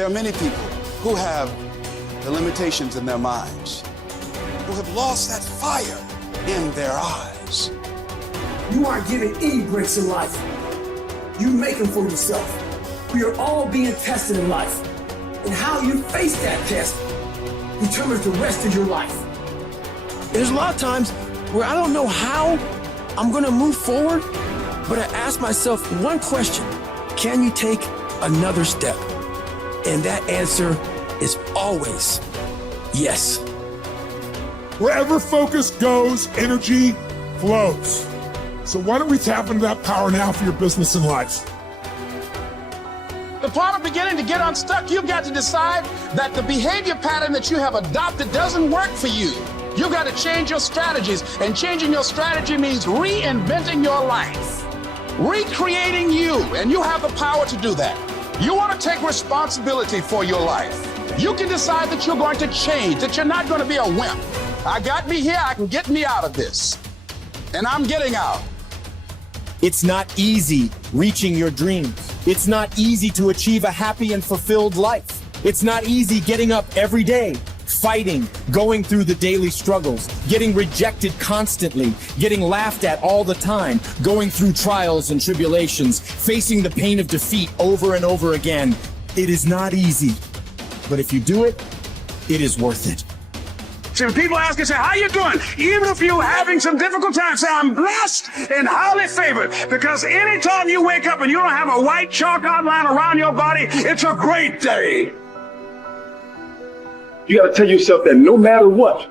There are many people who have the limitations in their minds, who have lost that fire in their eyes. You aren't given any breaks in life. You make them for yourself. We are all being tested in life. And how you face that test determines the rest of your life. There's a lot of times where I don't know how I'm gonna move forward, but I ask myself one question: can you take another step? And that answer is always yes. Wherever focus goes, energy flows. So why don't we tap into that power now for your business and life? The part of beginning to get unstuck, you've got to decide that the behavior pattern that you have adopted doesn't work for you. You've got to change your strategies, and changing your strategy means reinventing your life, recreating you, and you have the power to do that. You want to take responsibility for your life. You can decide that you're going to change, that you're not going to be a wimp. I got me here, I can get me out of this. And I'm getting out. It's not easy reaching your dreams. It's not easy to achieve a happy and fulfilled life. It's not easy getting up every day, fighting, going through the daily struggles, getting rejected constantly, getting laughed at all the time, going through trials and tribulations, facing the pain of defeat over and over again. It is not easy, but if you do it, it is worth it. See, when people ask you, say, how you doing? Even if you're having some difficult times, say, I'm blessed and highly favored. Because anytime you wake up and you don't have a white chalk outline around your body, it's a great day. You got to tell yourself that no matter what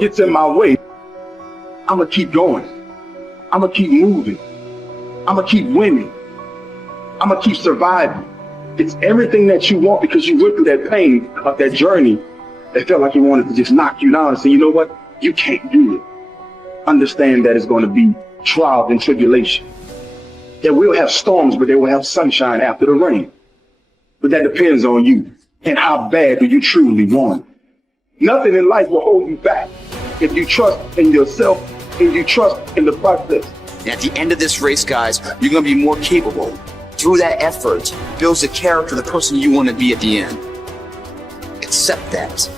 gets in my way, I'm going to keep going. I'm going to keep moving. I'm going to keep winning. I'm going to keep surviving. It's everything that you want, because you went through that pain of that journey. It felt like he wanted to just knock you down and say, you know what? You can't do it. Understand that it's going to be trials and tribulation. That we'll have storms, but they will have sunshine after the rain. But that depends on you and how bad do you truly want it. Nothing in life will hold you back if you trust in yourself and you trust in the process. And at the end of this race, guys, you're going to be more capable. Through that effort, builds the character, the person you want to be at the end. Accept that.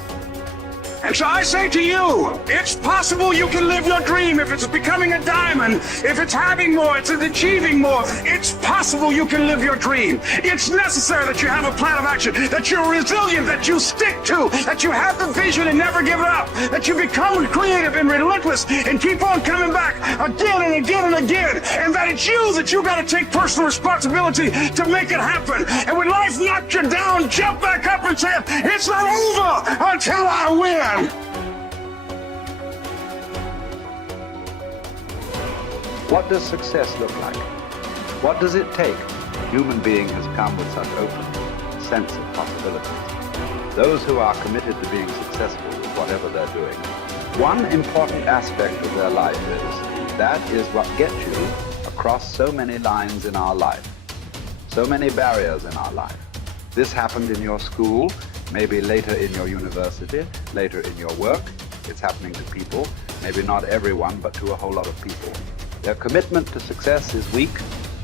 And so I say to you, it's possible you can live your dream. If it's becoming a diamond, if it's having more, it's achieving more, it's possible you can live your dream. It's necessary that you have a plan of action, that you're resilient, that you stick to, that you have the vision and never give it up, that you become creative and relentless and keep on coming back again and again and again, and that it's you got to take personal responsibility to make it happen. And when life knocks you down, jump back up and say, it's not over until I win. What does success look like? What does it take? A human being has come with such open sense of possibilities. Those who are committed to being successful with whatever they're doing, one important aspect of their life that is what gets you across so many lines in our life, so many barriers in our life. This happened in your school, maybe later in your university, later in your work. It's happening to people, maybe not everyone, but to a whole lot of people. Their commitment to success is weak.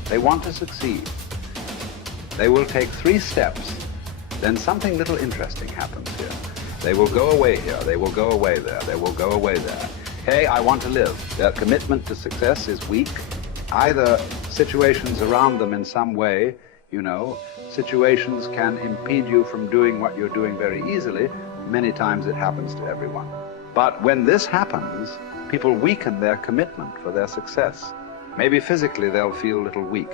They want to succeed. They will take 3 steps. Then something little interesting happens here. They will go away here. They will go away there. They will go away there. Hey, I want to live. Their commitment to success is weak. Either situations around them in some way, situations can impede you from doing what you're doing very easily. Many times it happens to everyone. But when this happens, people weaken their commitment for their success. Maybe physically they'll feel a little weak.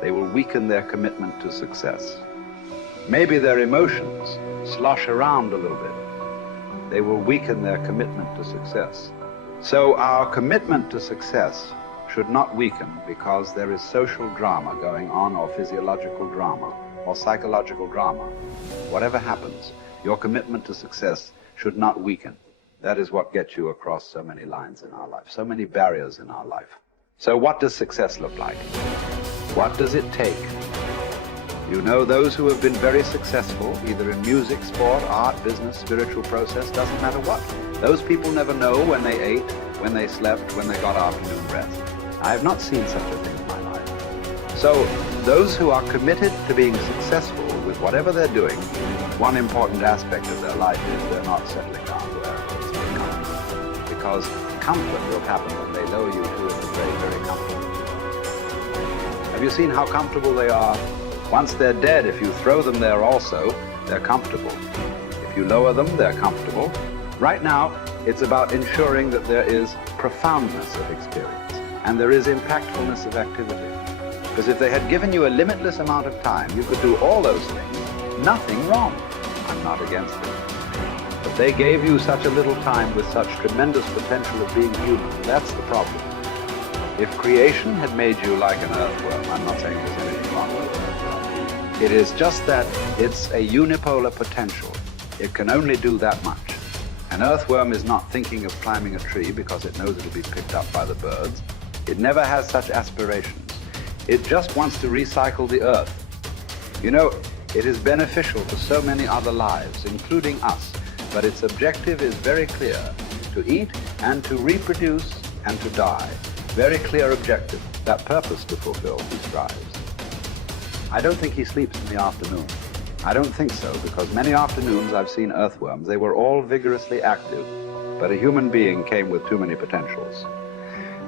They will weaken their commitment to success. Maybe their emotions slosh around a little bit. They will weaken their commitment to success. So our commitment to success should not weaken because there is social drama going on, or physiological drama, or psychological drama. Whatever happens, your commitment to success should not weaken. That is what gets you across so many lines in our life, so many barriers in our life. So what does success look like? What does it take? Those who have been very successful, either in music, sport, art, business, spiritual process, doesn't matter what. Those people never know when they ate, when they slept, when they got afternoon rest. I have not seen such a thing in my life. So those who are committed to being successful with whatever they're doing, one important aspect of their life is they're not settling down where it's very comfortable. Because comfort will happen when they lower you to it very, very comfortable. Have you seen how comfortable they are? Once they're dead, if you throw them there also, they're comfortable. If you lower them, they're comfortable. Right now, it's about ensuring that there is profoundness of experience and there is impactfulness of activity. Because if they had given you a limitless amount of time, you could do all those things, nothing wrong. I'm not against it. But they gave you such a little time with such tremendous potential of being human. That's the problem. If creation had made you like an earthworm, I'm not saying there's anything wrong with it. It is just that it's a unipolar potential. It can only do that much. An earthworm is not thinking of climbing a tree because it knows it'll be picked up by the birds. It never has such aspirations. It just wants to recycle the earth. You know, it is beneficial to so many other lives, including us, but its objective is very clear: to eat and to reproduce and to die. Very clear objective, that purpose to fulfill he strives. I don't think he sleeps in the afternoon. I don't think so, because many afternoons I've seen earthworms. They were all vigorously active, but a human being came with too many potentials.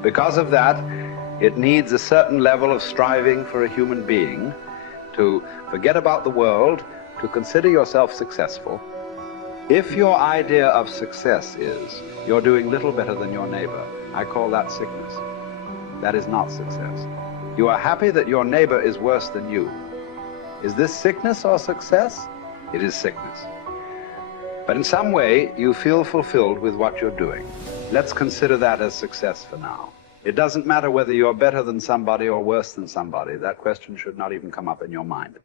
Because of that, it needs a certain level of striving for a human being to forget about the world, to consider yourself successful. If your idea of success is you're doing little better than your neighbor, I call that sickness. That is not success. You are happy that your neighbor is worse than you. Is this sickness or success? It is sickness. But in some way, you feel fulfilled with what you're doing. Let's consider that as success for now. It doesn't matter whether you're better than somebody or worse than somebody. That question should not even come up in your mind.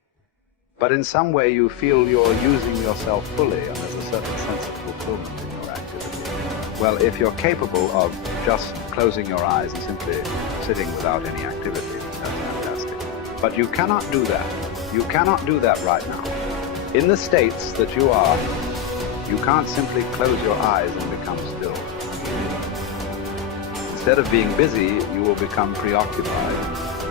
But in some way, you feel you're using yourself fully, and there's a certain sense of fulfillment in your activity. Well, if you're capable of just closing your eyes and simply sitting without any activity, that's fantastic. But you cannot do that. You cannot do that right now. In the states that you are, you can't simply close your eyes and become still. Instead of being busy, you will become preoccupied.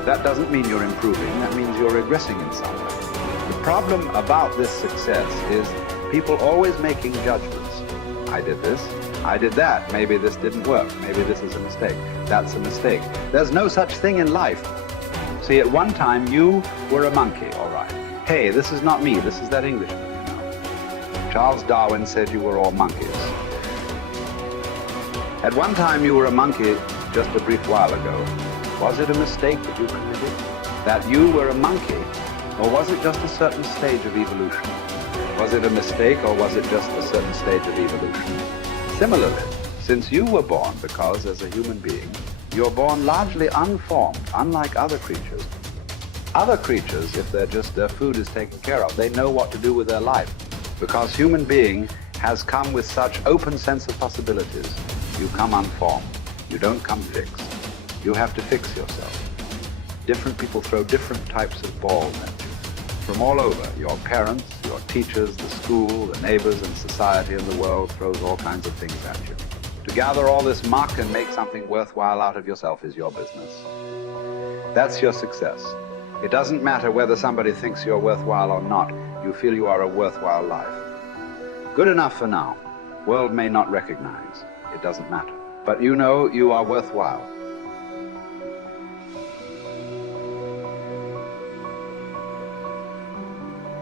That doesn't mean you're improving, that means you're regressing in some way. The problem about this success is people always making judgments. I did this, I did that, maybe this didn't work, maybe this is a mistake, that's a mistake. There's no such thing in life. See, at one time you were a monkey, all right. Hey, this is not me, this is that Englishman, you know. Charles Darwin said you were all monkeys. At one time you were a monkey just a brief while ago. Was it a mistake that you committed? That you were a monkey? Or was it just a certain stage of evolution? Was it a mistake or was it just a certain stage of evolution? Similarly, since you were born, because as a human being, you're born largely unformed, unlike other creatures. Other creatures, if their food is taken care of, they know what to do with their life. Because human being has come with such open sense of possibilities. You come unformed. You don't come fixed. You have to fix yourself. Different people throw different types of balls at you. From all over, your parents, your teachers, the school, the neighbors and society and the world throws all kinds of things at you. To gather all this muck and make something worthwhile out of yourself is your business. That's your success. It doesn't matter whether somebody thinks you're worthwhile or not. You feel you are a worthwhile life. Good enough for now. World may not recognize. It doesn't matter. But you know you are worthwhile.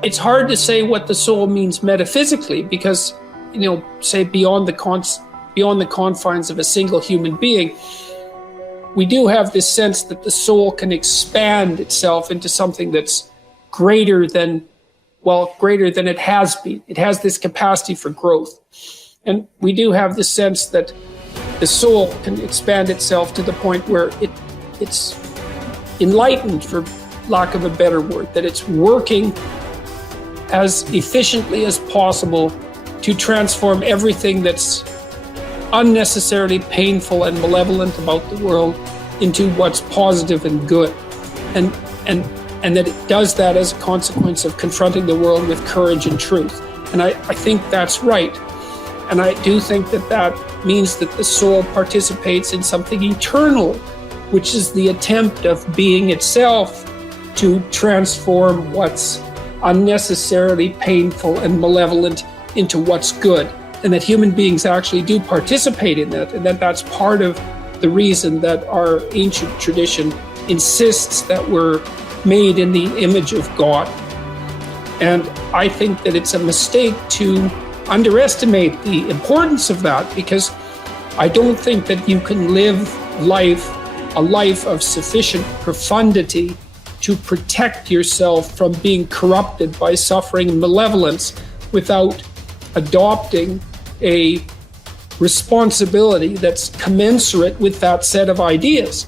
It's hard to say what the soul means metaphysically because, say beyond the confines of a single human being, we do have this sense that the soul can expand itself into something that's greater than it has been. It has this capacity for growth. And we do have the sense that the soul can expand itself to the point where it's enlightened, for lack of a better word, that it's working as efficiently as possible to transform everything that's unnecessarily painful and malevolent about the world into what's positive and good. And that it does that as a consequence of confronting the world with courage and truth. And I think that's right. And I do think that means that the soul participates in something eternal, which is the attempt of being itself to transform what's unnecessarily painful and malevolent into what's good, and that human beings actually do participate in that, and that that's part of the reason that our ancient tradition insists that we're made in the image of God. And I think that it's a mistake to underestimate the importance of that, because I don't think that you can live a life of sufficient profundity to protect yourself from being corrupted by suffering and malevolence without adopting a responsibility that's commensurate with that set of ideas.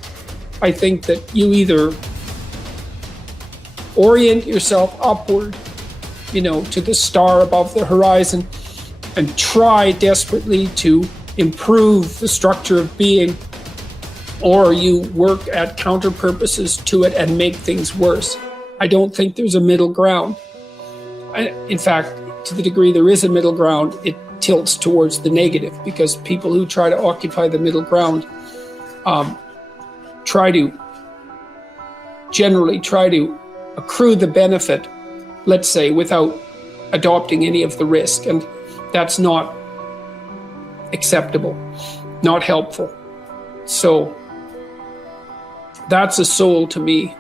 I think that you either orient yourself upward, to the star above the horizon, and try desperately to improve the structure of being, or you work at counter purposes to it and make things worse. I don't think there's a middle ground. In fact, to the degree there is a middle ground, it tilts towards the negative, because people who try to occupy the middle ground generally try to accrue the benefit, let's say, without adopting any of the risk. And that's not acceptable, not helpful. So that's a soul to me.